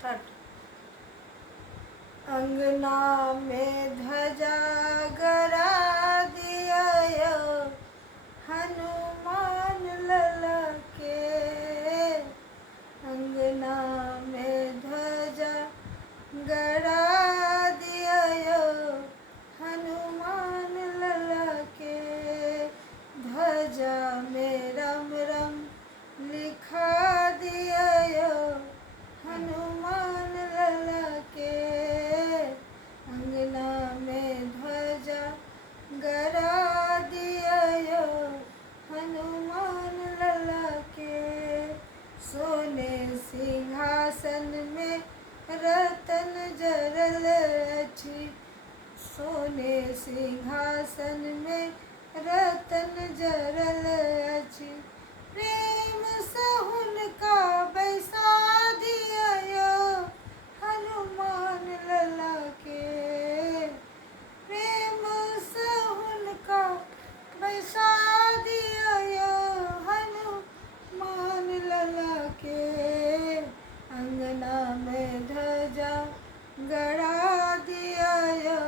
Start. अंगना में ध्वजा गड़ा दिया यो, हनुमान लला के। अंगना में ध्वजा गड़ा दिया यो, हनुमान लला के। ध्वजा में राम राम लिखा दिया यो, हनुमान लला के। अंगना में ध्वजा गड़ा दिया यो, हनुमान लला के। सोने सिंहासन में रतन जरल अछि, सोने सिंहासन में रतन जरल अछि। प्रेम से हुनका बैसा दिया यो, हनुमान लला के। प्रेम से हुनका बैसा दिया यो, हनुमान लला के। अंगना में ध्वजा गड़ा दिया यो,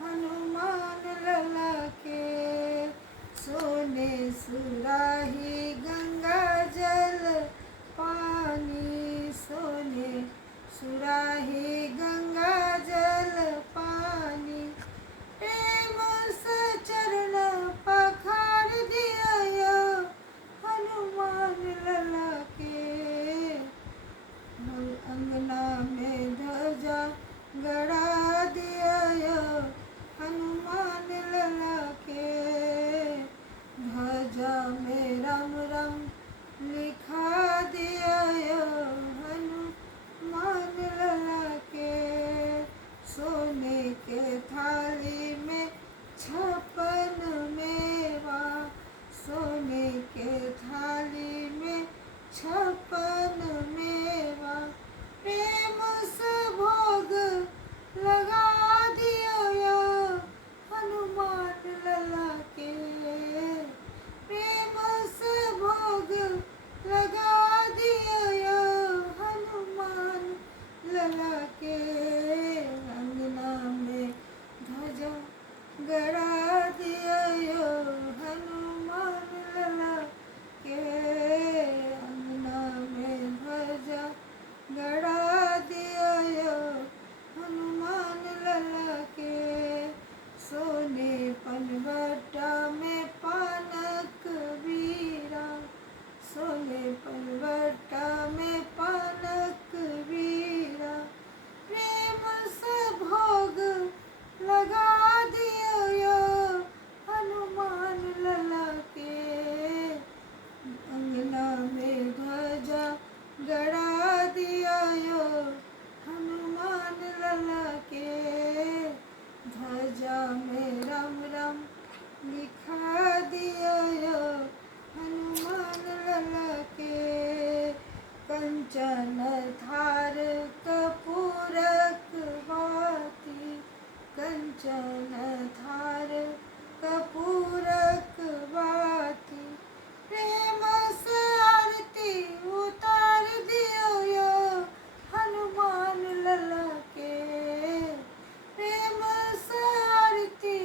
हनुमान लला के। सोने सुराही गंगा जल पानी, सोने सुराही गंगा जल पानी। प्रेम से चरण पखार दिया यो, हनुमान लला के। अंगना में ध्वजा गड़ा दिया यो, हनुमान लला के। ध्वजा में राम राम लिखा दिया यो, हनुमान लला के। सोने के थाली में 56 मेवा, सोने के थाली में 56 मेवा। प्रेम से भोग लगा दिया यो, हनुमान लला के। प्रेम से भोग लगा दिया यो, हनुमान लला के। अंगना में ध्वजा गड़ा दिया यो, हनुमान लला के। अंगना में ध्वजा गड़ा दिया यो, हनुमान लला के। सोने पनवटा में पानक बीरा, सोने पनवटा में पानक बीरा। प्रेम से भोग लगा दिया यो, हनुमान लला के। अंगना में ध्वजा गड़ा दिया यो, हनुमान लला के। ध्वजा में राम राम लिखा दिया यो, हनुमान लला के। कंचन थार कपूरक बाती, कंचन थार कपूरक बाती। प्रेम से आरती उतार दियो यो, हनुमान लला के। प्रेम से आरती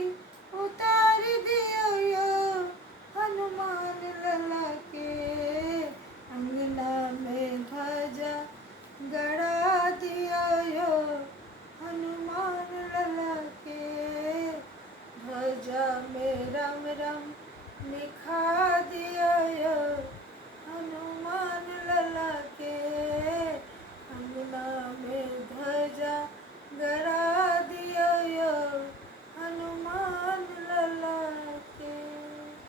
उतार दियो यो, हनुमान लला के। अंगना में ध्वजा गड़ा दिया यो, हनुमान लला के। ध्वजा में राम राम लिखा